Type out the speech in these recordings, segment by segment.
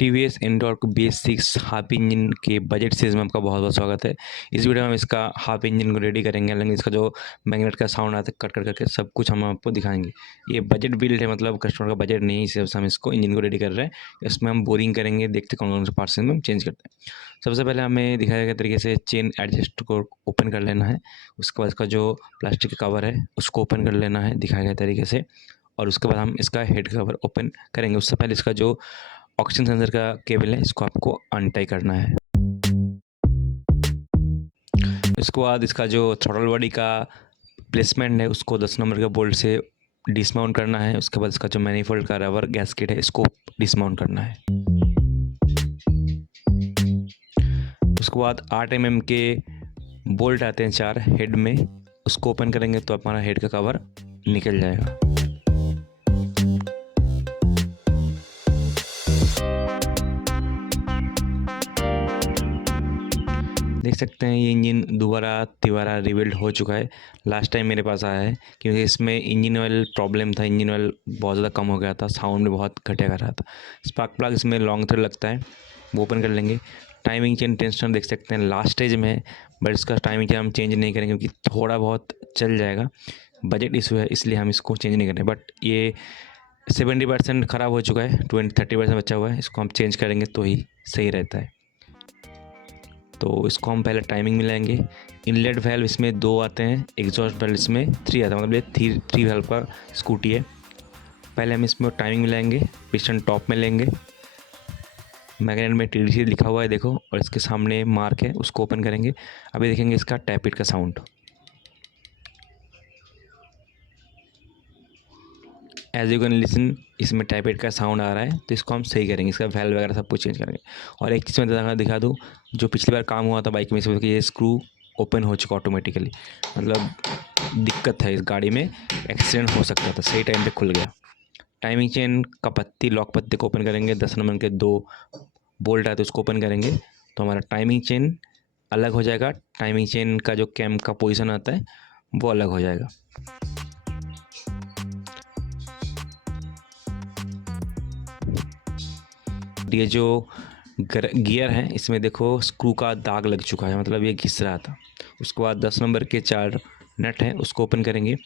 TVS Ntorq BS6 half engine के budget series में आपका बहुत बहुत स्वागत है। इस वीडियो में हम इसका हाफ इंजन को रेडी करेंगे, लेकिन इसका जो मैग्नेट का साउंड आता है कट कर करके सब कुछ हम आपको दिखाएंगे। ये बजट बिल्ड है, मतलब कस्टमर का बजट नहीं है, इस हिसाब से हम इसको इंजन को रेडी कर रहे हैं। इसमें हम बोरिंग करेंगे, देखते कौन कौन से पार्ट्स में हम चेंज करते हैं। सबसे पहले हमें दिखाया गया तरीके से चेन एडजस्ट को ओपन कर लेना है। उसके बाद इसका जो प्लास्टिक का कवर है उसको ओपन कर लेना है दिखाए गए तरीके से, और उसके बाद हम इसका हेड कवर ओपन करेंगे। उससे पहले इसका जो ऑक्सीजन सेंसर का केबल है इसको आपको अनटाई करना है। इसके बाद इसका जो थ्रॉटल बॉडी का प्लेसमेंट है उसको 10 नंबर के बोल्ट से डिसमाउंट करना है। उसके बाद इसका जो मैनिफोल्ड का रबर गैस्केट है इसको डिसमाउंट करना है। उसके बाद 8 mm के बोल्ट आते हैं 4 हेड में, उसको ओपन करेंगे तो हमारा हेड का कवर निकल जाएगा। देख सकते हैं ये इंजन दोबारा तिबारा रिबिल्ड हो चुका है। लास्ट टाइम मेरे पास आया है क्योंकि इसमें इंजन ऑयल प्रॉब्लम था, इंजन ऑयल बहुत ज़्यादा कम हो गया था, साउंड भी बहुत घटिया कर रहा था। स्पार्क प्लग इसमें लॉन्ग थ्रेड लगता है, वो ओपन कर लेंगे। टाइमिंग चेन टेंशन देख सकते हैं लास्ट स्टेज में है, बट इसका टाइमिंग चेन हम चेंज नहीं करेंगे क्योंकि थोड़ा बहुत चल जाएगा, बजट इशू है इसलिए हम इसको चेंज नहीं कर रहे। बट ये 70% ख़राब हो चुका है, 30% बचा हुआ है, इसको हम चेंज करेंगे तो ही सही रहता है। तो इसको हम पहले टाइमिंग मिलाएंगे। इनलेट वैल्व इसमें 2 आते हैं, एग्जॉस्ट वैल्व इसमें 3 आता है, मतलब ये 3 वैल्व का स्कूटी है। पहले हम इसमें टाइमिंग मिलाएंगे, पिस्टन टॉप में लेंगे, मैग्नेट में TDC लिखा हुआ है देखो, और इसके सामने मार्क है उसको ओपन करेंगे। अभी देखेंगे इसका टैपिट का sound, as you can listen, इसमें टैपिट का साउंड आ रहा है, तो इसको हम सही करेंगे, इसका वैल्व वगैरह सब कुछ चेंज करेंगे। और एक चीज़ मैं दिखा दूँ, जो पिछली बार काम हुआ था बाइक में, इस वजह ये स्क्रू ओपन हो चुका ऑटोमेटिकली, मतलब दिक्कत है इस गाड़ी में, एक्सीडेंट हो सकता था, सही टाइम पे खुल गया। टाइमिंग चेन का पत्ती, लॉक पत्ती को ओपन करेंगे, 10 नंबर के 2 बोल्ट आते हैं उसको ओपन करेंगे तो हमारा टाइमिंग चेन अलग हो जाएगा। टाइमिंग चेन का जो कैम का पोजीशन आता है वो अलग हो जाएगा। ये जो गियर है इसमें देखो स्क्रू का दाग लग चुका है, मतलब ये घिस रहा था। उसके बाद 10 नंबर के 4 नट हैं उसको ओपन करेंगे।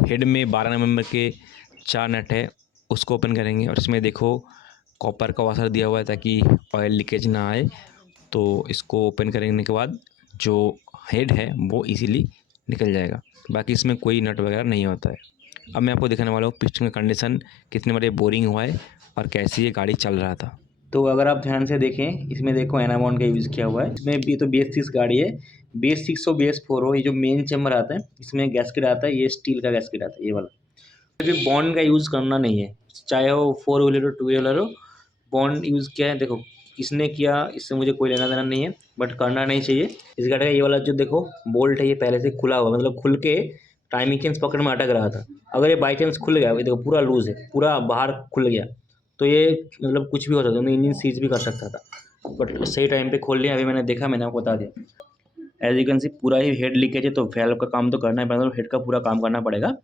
हेड में 12 नंबर के 4 नट है उसको ओपन करेंगे, और इसमें देखो कॉपर का वाशर दिया हुआ है ताकि ऑयल लीकेज ना आए। तो इसको ओपन करने के बाद जो हेड है वो इजीली निकल जाएगा, बाकी इसमें कोई नट वगैरह नहीं होता है। अब मैं आपको दिखाने वाला हूँ पिस्टन का कंडीशन, कितने बड़े बोरिंग हुआ है और कैसे ये गाड़ी चल रहा था। तो अगर आप ध्यान से देखें, इसमें देखो एनामॉन का यूज़ किया हुआ है। इसमें भी तो BS6 गाड़ी है, BS6 हो BS4 हो, ये जो मेन चैम्बर आता है इसमें गैस्केट आता है, ये स्टील का गैस्केट आता है ये वाला। क्योंकि बॉन्ड का यूज़ करना नहीं है, चाहे वो 4 व्हीलर हो 2 व्हीलर हो, बॉन्ड यूज़ किया है। देखो किसने किया इससे मुझे कोई लेना देना नहीं है, बट करना नहीं चाहिए। इस गाड़ी का ये वाला जो देखो बोल्ट है ये पहले से खुला हुआ, मतलब खुल के टाइमिंग चेन पकड़ में अटक रहा था। अगर ये बाई चांस खुल गया, ये देखो पूरा लूज है, पूरा बाहर खुल गया, तो ये मतलब कुछ भी हो सकता था, इंजन सीज भी कर सकता था, बट सही टाइम पे खोल लिया। अभी मैंने देखा, मैंने आपको बता दिया। एज यू कैन सी पूरा ही हेड लीकेज है, तो वैल्व का काम तो करना है, मतलब हेड का पूरा काम करना पड़ेगा।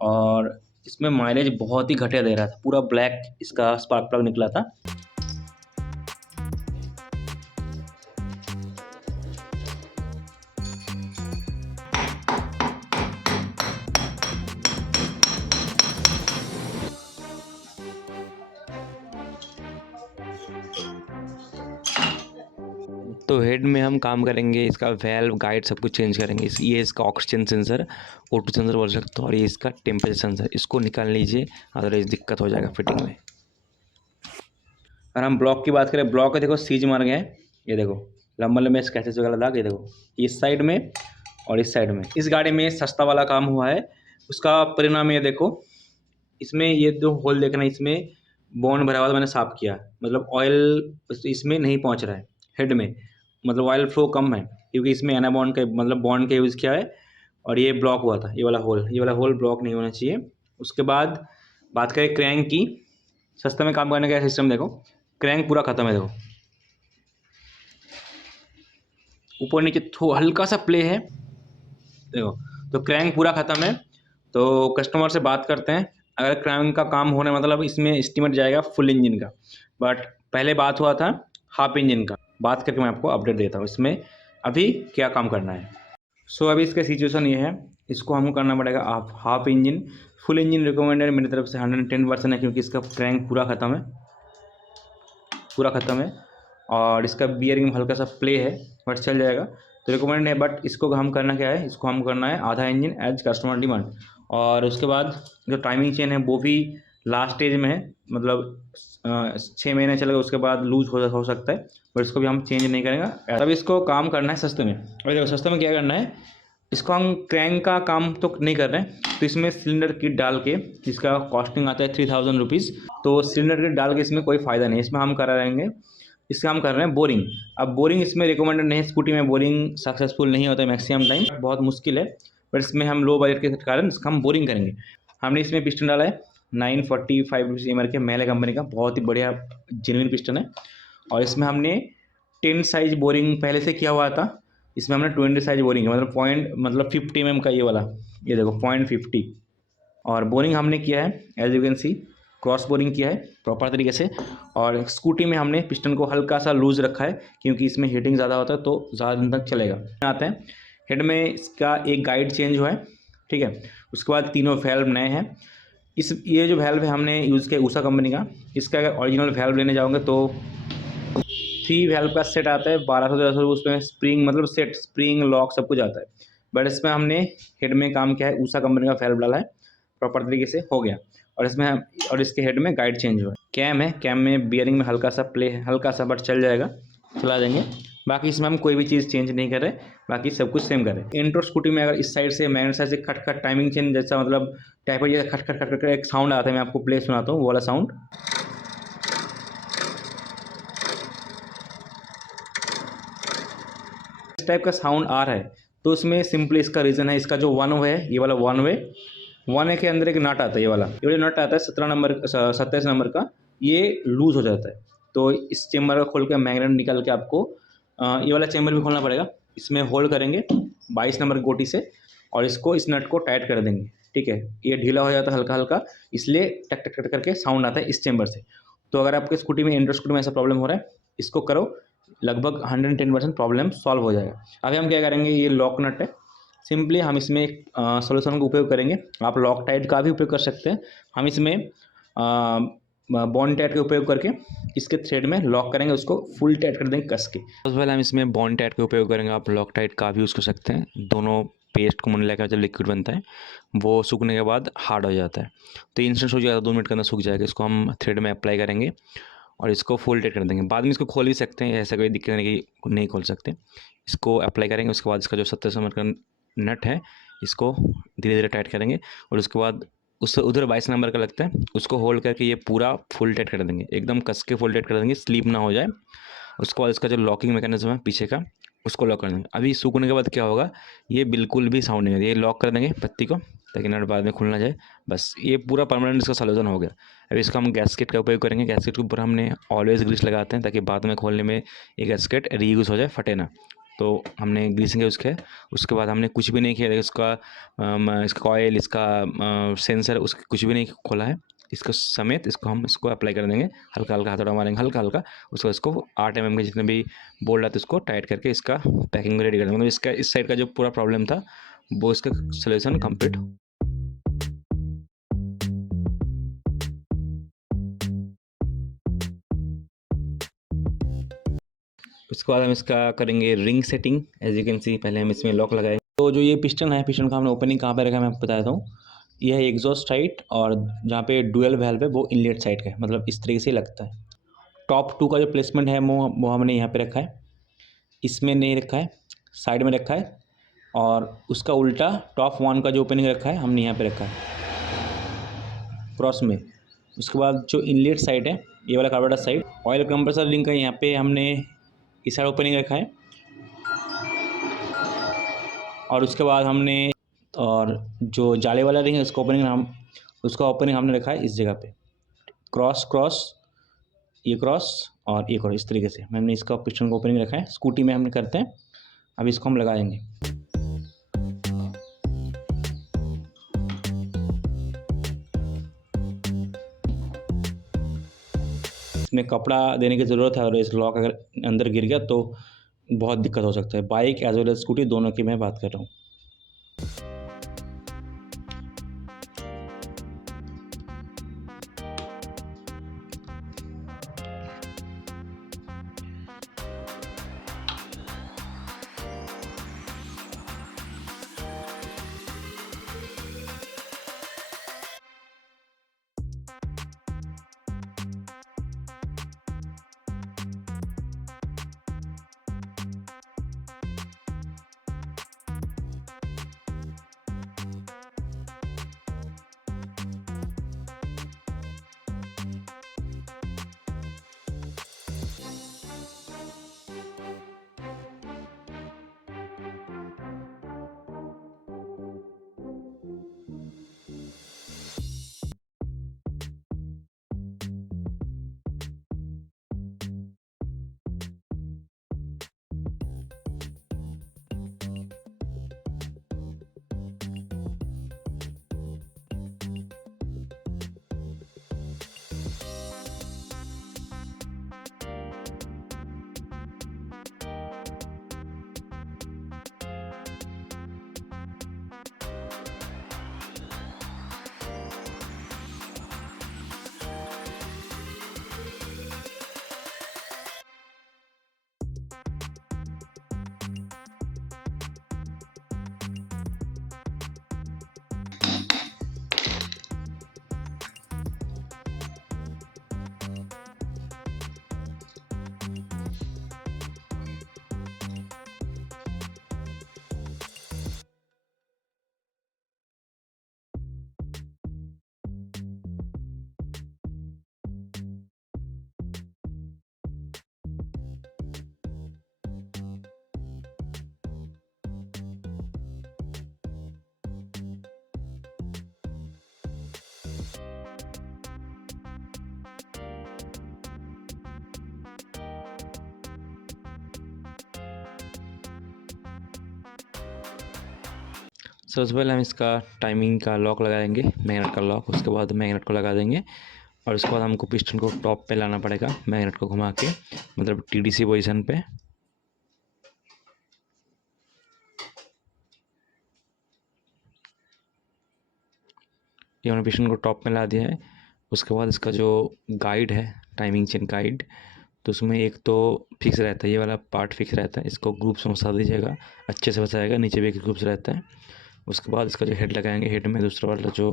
और इसमें माइलेज बहुत ही घटिया दे रहा था, पूरा ब्लैक इसका स्पार्क प्लग निकला था। तो हेड में हम काम करेंगे, इसका वैल्व गाइड सब कुछ चेंज करेंगे। ये इसका ऑक्सीजन सेंसर, O2 सेंसर बोल सकते हो, और ये इसका टेम्परेचर सेंसर, इसको निकाल लीजिए अदरवाइज दिक्कत हो जाएगा फिटिंग में। अगर हम ब्लॉक की बात करें, ब्लॉक का देखो सीज मार गया है, ये देखो लंबा लंबे स्क्रैचेस वगैरह दाग, ये देखो इस साइड में और इस साइड में। इस गाड़ी में सस्ता वाला काम हुआ है, उसका परिणाम ये देखो, इसमें ये जो होल देखना, इसमें बॉन्ड भरा हुआ था, मैंने साफ किया, मतलब ऑयल इसमें नहीं पहुंच रहा है हेड में, मतलब ऑयल फ्लो कम है क्योंकि इसमें एना बॉन्ड का, मतलब बॉन्ड का यूज़ किया है। और ये ब्लॉक हुआ था, ये वाला होल ब्लॉक नहीं होना चाहिए। उसके बाद बात करें क्रैंक की, सस्ते में काम करने का सिस्टम देखो, क्रैंक पूरा ख़त्म है, देखो ऊपर नीचे हल्का सा प्ले है देखो, तो क्रैंक पूरा ख़त्म है। तो कस्टमर से बात करते हैं, अगर क्रैंक का काम होने मतलब इसमें एस्टीमेट जाएगा फुल इंजन का, बट पहले बात हुआ था हाफ इंजन का, बात करके मैं आपको अपडेट देता हूँ इसमें अभी क्या काम करना है। सो अभी इसका सिचुएशन ये है, इसको हमको करना पड़ेगा half engine. Full engine recommended मेरी तरफ से 110% है, क्योंकि इसका क्रैंक पूरा ख़त्म है और इसका बियरिंग में हल्का सा प्ले है, बट चल जाएगा, तो रिकमेंड है। बट इसको हम करना क्या है, इसको हम करना है आधा इंजन एज कस्टमर डिमांड। और उसके बाद जो टाइमिंग चेन है वो भी लास्ट स्टेज में है, मतलब 6 महीने चलेगा, उसके बाद लूज हो सकता है, बट इसको भी हम चेंज नहीं करेंगे। तब इसको काम करना है सस्ते में। और देखो सस्ते में क्या करना है, इसको हम क्रैंक का काम तो नहीं कर रहे हैं, तो इसमें सिलेंडर किट डाल के इसका कॉस्टिंग आता है 3000 रुपीज़। तो सिलेंडर किट डाल के इसमें कोई फ़ायदा नहीं, इसमें हम करा रहेंगे, इसका हम कर रहे हैं बोरिंग। अब बोरिंग इसमें रिकमेंडेड नहीं है, स्कूटी में बोरिंग सक्सेसफुल नहीं होता है मैक्सिमम टाइम, बहुत मुश्किल है, बट इसमें हम लो बजट के कारण इसका हम बोरिंग करेंगे। हमने इसमें पिस्टन डाला है 945 रुपीज़ एम के मेले कंपनी का, बहुत ही बढ़िया जेन्युइन पिस्टन है। और इसमें हमने 10 साइज बोरिंग पहले से किया हुआ था, इसमें हमने 20 साइज बोरिंग है, मतलब 50 mm का ये वाला, ये देखो 0.50। और बोरिंग हमने किया है as you can see, cross boring किया है प्रॉपर तरीके से। और स्कूटी में हमने पिस्टन को हल्का सा लूज रखा है, क्योंकि इसमें हीटिंग ज़्यादा होता है तो ज़्यादा दिन तक चलेगा। आते हैं हेड में, इसका एक गाइड चेंज हुआ है, ठीक है। उसके बाद तीनों वैल्व नए हैं। ये जो वैल्व है हमने यूज़ किया उषा कंपनी का। इसका अगर ओरिजिनल वैल्व लेने जाओगे तो 3 वैल्व का सेट आता है 1200 उसमें स्प्रिंग, मतलब सेट स्प्रिंग लॉक सब कुछ आता है। बट इसमें हमने हेड में काम किया है, उषा कंपनी का वैल्व डाला है, प्रॉपर तरीके से हो गया। और इसके हेड में गाइड चेंज हुआ है। कैम है, कैम में बियरिंग में हल्का सा प्ले है, हल्का सा, बट चल जाएगा, चला देंगे। बाकी इसमें हम कोई भी चीज़ चेंज नहीं कर रहे, बाकी सब कुछ सेम कर रहे हैं। इंट्रो स्कूटी में अगर इस साइड से मैग्नेट साइड से खट खट टाइमिंग चेन जैसा, मतलब टाइप जैसा खट खट खट खट एक साउंड आता है, मैं आपको प्ले सुनाता हूँ वो वाला साउंड। इस टाइप का साउंड आ रहा है, तो उसमें सिंपली इसका रीज़न है, इसका जो वन वे है, ये वाला वन वे के अंदर एक नट आता है, ये वाला नट आता है 27 नंबर का, ये लूज हो जाता है। तो इस चेम्बर को खोल के मैग्नेट निकाल के आपको ये वाला चेम्बर भी खोलना पड़ेगा। इसमें होल्ड करेंगे 22 नंबर की गोटी से, और इसको इस नट को टाइट कर देंगे, ठीक है। ये ढीला हो जाता है हल्का हल्का, इसलिए टक टक टक करके साउंड आता है इस चेम्बर से। तो अगर आपके स्कूटी में, इंट्रो स्कूटी में ऐसा प्रॉब्लम हो रहा है, इसको करो, लगभग 110% प्रॉब्लम सॉल्व हो जाएगा। अभी हम क्या करेंगे, ये लॉक नट है, सिंपली हम इसमें एक सोल्यूशन का उपयोग करेंगे। आप लॉक टाइट का भी उपयोग कर सकते हैं। हम इसमें बॉन्ड टाइट का उपयोग करके इसके थ्रेड में लॉक करेंगे, उसको फुल टाइट कर देंगे कस के। सबसे पहले हम इसमें बॉन्ड टाइट का उपयोग करेंगे, आप लॉक टाइट का भी यूज़ कर सकते हैं। दोनों पेस्ट को मिला कर जब लिक्विड बनता है, वो सूखने के बाद हार्ड हो जाता है, तो इंस्टेंट सूख जाएगा, 2 मिनट के अंदर सूख जाएगा। इसको हम थ्रेड में अप्लाई करेंगे और इसको फुल टाइट कर देंगे। बाद में इसको खोल भी सकते हैं, ऐसा कोई दिक्कत नहीं कि नहीं खोल सकते। इसको अप्लाई करेंगे, उसके बाद इसका जो 27 नंबर का नट है, इसको धीरे धीरे टाइट करेंगे। और उसके बाद उससे उधर 22 नंबर का लगता है, उसको होल्ड करके ये पूरा फुल टाइट कर देंगे, एकदम कस के फुल टाइट कर देंगे, स्लिप ना हो जाए। उसके बाद इसका जो लॉकिंग मैकेनिज्म है पीछे का, उसको लॉक कर देंगे। अभी सूखने के बाद क्या होगा, ये बिल्कुल भी साउंड नहीं होगा, ये लॉक कर देंगे पत्ती को, ताकि नट बाद में खुल ना जाए। बस ये पूरा परमानेंट इसका सॉल्यूशन हो गया। अब इसका हम गैस्केट का उपयोग करेंगे। गैस्केट के ऊपर हमने ऑलवेज ग्रीस लगाते हैं, ताकि बाद में खोलने में ये गैस्केट रीयूज़ हो जाए, फटे ना। तो हमने ग्रीसिंग है उसके बाद हमने कुछ भी नहीं किया, इसका कॉयल, इसका सेंसर, उसका कुछ भी नहीं खोला है। इसको समेत इसको अप्लाई कर देंगे, हल्का हल्का हाथोड़ा मारेंगे, हल्का हल्का। उसको 8 mm के जितने भी बोल्ट आते हैं उसको टाइट करके इसका पैकिंग रेडी कर देंगे। मतलब इसका इस साइड का जो पूरा प्रॉब्लम था, वो इसका सोल्यूशन कंप्लीट। उसके बाद हम इसका करेंगे ring setting. As you can see, पहले हम इसमें लॉक लगाएंगे। तो जो ये पिस्टन है, पिस्टन का हमने ओपनिंग कहाँ पे रखा है मैं आपको बता देता हूँ। यह है एग्जॉस्ट साइड, और जहाँ पे डुअल वैल्व है वो इनलेट साइड का है, मतलब इस तरीके से लगता है। टॉप 2 का जो प्लेसमेंट है वो हमने यहाँ पे रखा है, इसमें नहीं रखा है, साइड में रखा है। और उसका उल्टा टॉप 1 का जो ओपनिंग रखा है हमने यहाँ पे रखा है क्रॉस में। उसके बाद जो इनलेट साइड है, ये वाला carburettor side, oil compressor ring का यहाँ पे हमने इस साइड ओपनिंग रखा है। और उसके बाद हमने, और जो जाले वाला रिंग है उसका ओपनिंग हमने रखा है इस जगह पे, क्रॉस ये क्रॉस और ये क्रॉस, इस तरीके से हमने इसका पिस्टन का ओपनिंग रखा है। स्कूटी में हमने करते हैं। अब इसको हम लगाएंगे। इसमें कपड़ा देने की ज़रूरत है और इस लॉक अगर अंदर गिर गया तो बहुत दिक्कत हो सकता है। Bike as well as scooty दोनों की मैं बात कर रहा हूँ। सबसे पहले हम इसका टाइमिंग का लॉक लगाएंगे, मैग्नेट का लॉक। उसके बाद मैग्नेट को लगा देंगे और उसके बाद हमको पिस्टन को टॉप पे लाना पड़ेगा, मैग्नेट को घुमा के, मतलब TDC पोजीशन पे। ये हमने पिस्टन को टॉप में ला दिया है। उसके बाद इसका जो गाइड है, टाइमिंग चेन गाइड, तो उसमें एक तो फिक्स रहता है, ये वाला पार्ट फिक्स रहता है, इसको ग्रुप्स में फंसा दीजिएगा, अच्छे से फंसाएगा। नीचे भी एक ग्रुप्स रहता है। उसके बाद इसका जो हेड लगाएंगे, हेड में दूसरा वाला जो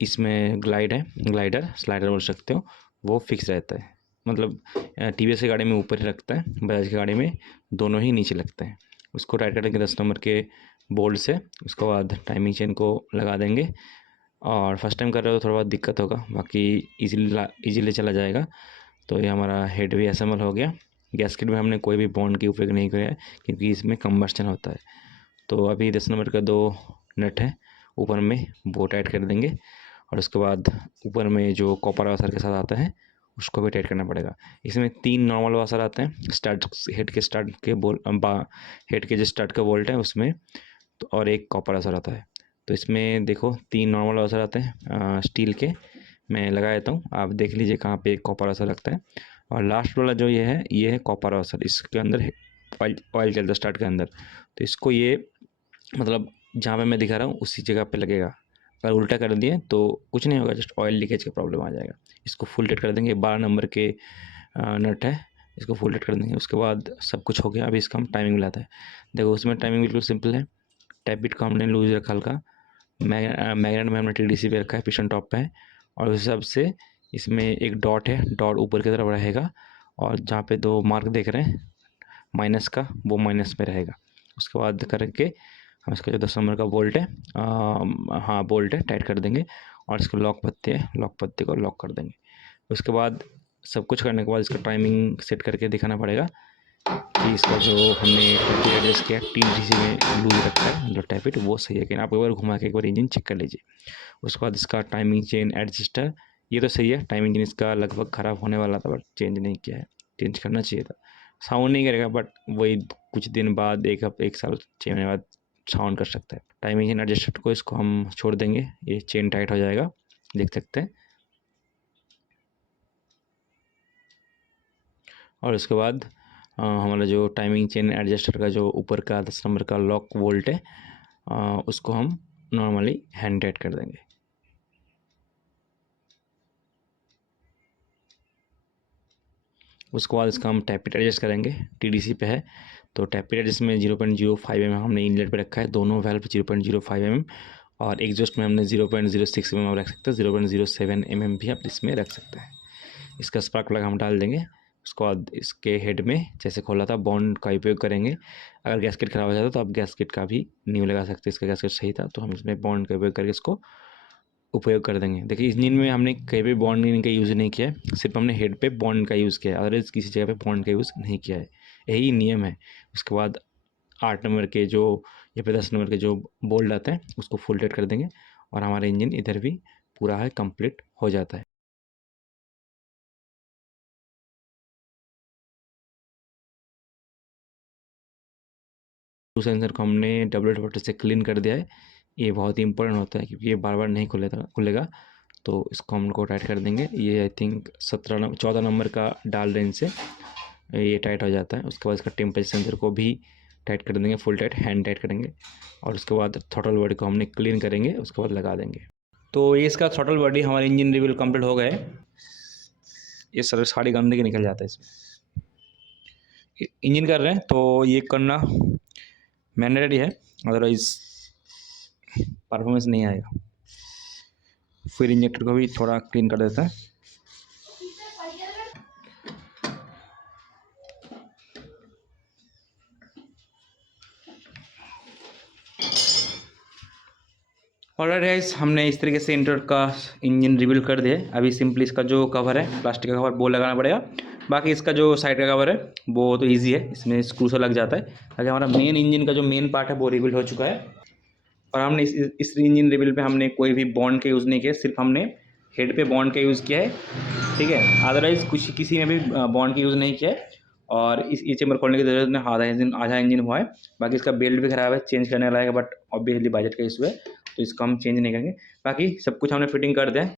इसमें ग्लाइड है, ग्लाइडर स्लाइडर बोल सकते हो, वो फिक्स रहता है। मतलब TVS की गाड़ी में ऊपर ही लगता है, बजाज की गाड़ी में दोनों ही नीचे लगते हैं। उसको टाइट करेंगे 10 नंबर के बोल्ट से। उसके बाद टाइमिंग चेन को लगा देंगे। और फर्स्ट टाइम कर रहे हो थोड़ा बहुत दिक्कत होगा, बाकी इजीली चला जाएगा। तो ये हमारा हेड भी असेंबल हो गया। गैस्केट में हमने कोई भी बॉन्ड की उपयोग नहीं किया है, क्योंकि इसमें कंबस्शन होता है। तो अभी 10 नंबर का 2 नट है ऊपर में, वो टाइट कर देंगे। और उसके बाद ऊपर में जो कॉपर वाशर के साथ आता है, उसको भी टाइट करना पड़ेगा। इसमें 3 नॉर्मल वाशर आते हैं, स्टार्ट हेड के स्टार्ट के हेड के जो स्टार्ट का बोल्ट है उसमें, तो और एक कॉपर वाशर आता है। तो इसमें देखो 3 नॉर्मल वाशर आते हैं स्टील के। मैं लगा देता हूँ, आप देख लीजिए कहाँ पे एक कॉपर वाशर लगता है। और लास्ट वाला जो ये है कॉपर वाशर, इसके अंदर ऑयल चलता है स्टार्ट के अंदर। तो इसको ये मतलब जहाँ पे मैं दिखा रहा हूँ उसी जगह पे लगेगा। अगर उल्टा कर दिए तो कुछ नहीं होगा, जस्ट ऑयल लीकेज का प्रॉब्लम आ जाएगा। इसको फुल टाइट कर देंगे। 12 नंबर के नट है, इसको फुल टाइट कर देंगे। उसके बाद सब कुछ हो गया। अभी इसका हम टाइमिंग मिलाते हैं। देखो उसमें टाइमिंग बिल्कुल सिंपल है। टैप बिट को हमने लूज रखा हल्का, मैग्नेट में हमने TDC पे रखा है, पिस्टन टॉप पे है। और उस हिसाब से इसमें एक डॉट है, डॉट ऊपर की तरफ रहेगा, और जहाँ पे 2 मार्क देख रहे हैं माइनस का, वो माइनस में रहेगा। उसके बाद करके हम इसका जो 10 नंबर का बोल्ट है, हाँ बोल्ट है, टाइट कर देंगे। और इसको लॉक पत्ती है, लॉक पत्ती को लॉक कर देंगे। उसके बाद सब कुछ करने के बाद इसका टाइमिंग सेट करके दिखाना पड़ेगा कि इसका जो हमने एडजस्ट किया TDC में लूज रखा है, मतलब टैप इट, वो सही है कि आप एक बार घुमा के एक बार इंजन चेक कर लीजिए। उसके बाद इसका टाइमिंग चेन एडजस्टर, ये तो सही है। टाइमिंग चेन इसका लगभग ख़राब होने वाला था, बट चेंज नहीं किया है, चेंज करना चाहिए था। साउंड नहीं करेगा, बट वही कुछ दिन बाद, एक साल 6 महीने बाद साउंड कर सकता है। टाइमिंग चेन एडजस्टर को इसको हम छोड़ देंगे, ये चेन टाइट हो जाएगा, देख सकते हैं। और उसके बाद हमारा जो टाइमिंग चेन एडजस्टर का जो ऊपर का 10 नंबर का लॉक बोल्ट है उसको हम नॉर्मली हैंड टाइट कर देंगे। उसके बाद इसका हम टैपिट एडजस्ट करेंगे। TDC पे है तो टैपिट एडजस्ट में 0.05 mm हमने इनलेट पे रखा है, दोनों वाल्व 0.05 mm और एग्जॉस्ट में हमने 0.06 mm रख सकते हैं, 0.07 mm भी आप इसमें रख सकते हैं। इसका स्पार्क प्लग हम डाल देंगे। उसके बाद इसके हेड में जैसे खोला था बॉन्ड का उपयोग करेंगे। अगर गैसकेट खराब हो जाता तो आप गैसकेट का भी न्यू लगा सकते हैं। इसका गैसकेट सही था तो हम इसमें बॉन्ड का उपयोग करके इसको उपयोग कर देंगे। देखिए इंजन में हमने कहीं पे बॉन्ड का यूज़ नहीं किया है, सिर्फ हमने हेड पे बॉन्ड का यूज़ किया है, अदरवाइज किसी जगह पे बॉन्ड का यूज़ नहीं किया है, यही नियम है। उसके बाद 8 नंबर के जो या फिर 10 नंबर के जो बोल्ट आते हैं उसको फुल टाइट कर देंगे और हमारा इंजन इधर भी पूरा है कंप्लीट हो जाता है। सेंसर को हमने डबल वाटर से क्लीन कर दिया है। ये बहुत ही इंपॉर्टेंट होता है क्योंकि ये बार बार नहीं खुलेगा तो इसको हमको टाइट कर देंगे। ये आई थिंक 14 नंबर का डाल रेंज से ये टाइट हो जाता है। उसके बाद इसका टेम्परेचर सेंसर को भी टाइट कर देंगे, फुल टाइट हैंड टाइट करेंगे और उसके बाद थ्रॉटल बॉडी को हमने क्लीन करेंगे, उसके बाद लगा देंगे। तो ये इसका थ्रॉटल बॉडी हमारे इंजन रिवील कंप्लीट हो गए। ये सारी गंदगी निकल जाता है इसमें। इंजन कर रहे हैं तो ये करना मैंडेटरी है, अदरवाइज परफॉर्मेंस नहीं आएगा। फिर इंजेक्टर को भी थोड़ा क्लीन कर देता है। ऑलराइट गाइस, हमने इस तरीके से इंटर का इंजन रिवील कर दिया। अभी सिंपली इसका जो कवर है प्लास्टिक का कवर वो लगाना पड़ेगा। बाकी इसका जो साइड का कवर है वो तो इजी है, इसमें स्क्रू से लग जाता है। ताकि हमारा मेन इंजन का जो मेन पार्ट है वो रिवील हो चुका है और हमने इस इंजन रिवील पे हमने कोई भी बॉन्ड का यूज़ नहीं किया, सिर्फ हमने हेड पे बॉन्ड का यूज़ किया है, ठीक है। अदरवाइज किसी ने भी बॉन्ड का यूज़ नहीं किया है। और इस चेम्बर खोलने की जरूरत नहीं, आधा इंजन हुआ है। बाकी इसका बेल्ट भी खराब है, चेंज करने वाला है, बट ऑब्वियसली बजट का इशू है तो इसको हम चेंज नहीं करेंगे। बाकी सब कुछ हमने फिटिंग कर दिया है।